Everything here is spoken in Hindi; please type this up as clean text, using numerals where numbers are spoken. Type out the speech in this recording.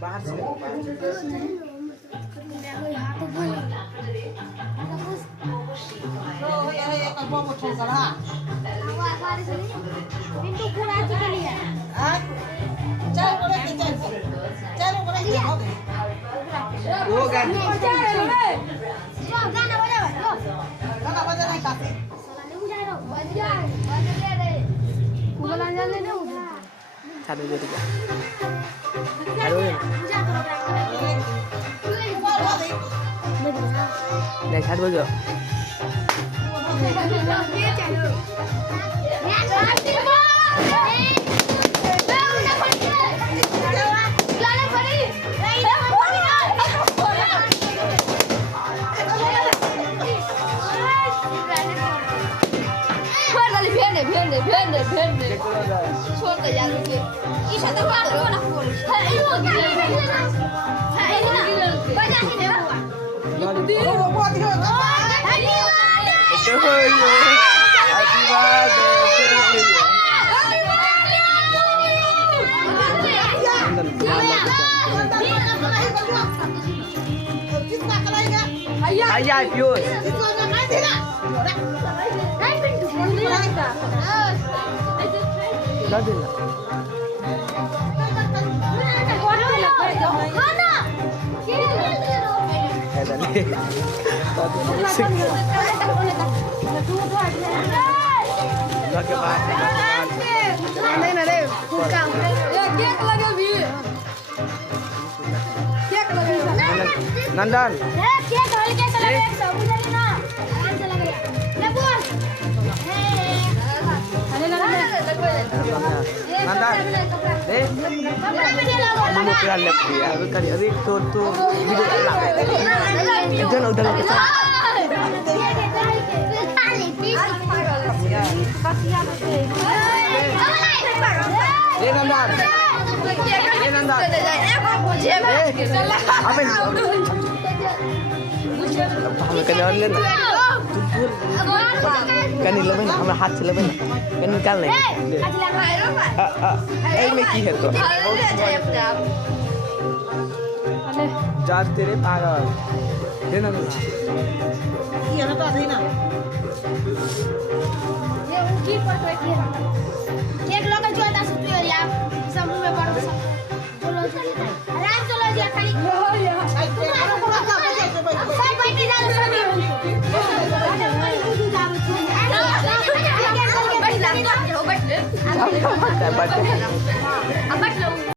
बाहर से वो गाना बजा नहीं काफी चालू कर दिया चालू नहीं छाड़ बोलो छोड़ यार मुझे ईशा तो बात करो ना है इनो है इनो बजा ही नहीं हुआ वो बहुत ही होगा तो हो यो आशीर्वाद कितना कलाएगा आया pure Dadila. Nandan. Nandan, mau keluar lagi ya, kali tu video lah. Jangan udah lah kita. Nandan. Nandan. Apa ini? Hame kenal lên. Cái này lên hame hat lên. Cái này cái này. Em में की है तो? जात तेरे पागल. है ना? ये ना तो है ना. ये उनकी पर रखी है. एक लोग जो आता सुती हो यार. सब में बड़ो सब. चलो चलो. आराम चलो जी खाली. सब बैठी जाओ सभी. बैठ ले.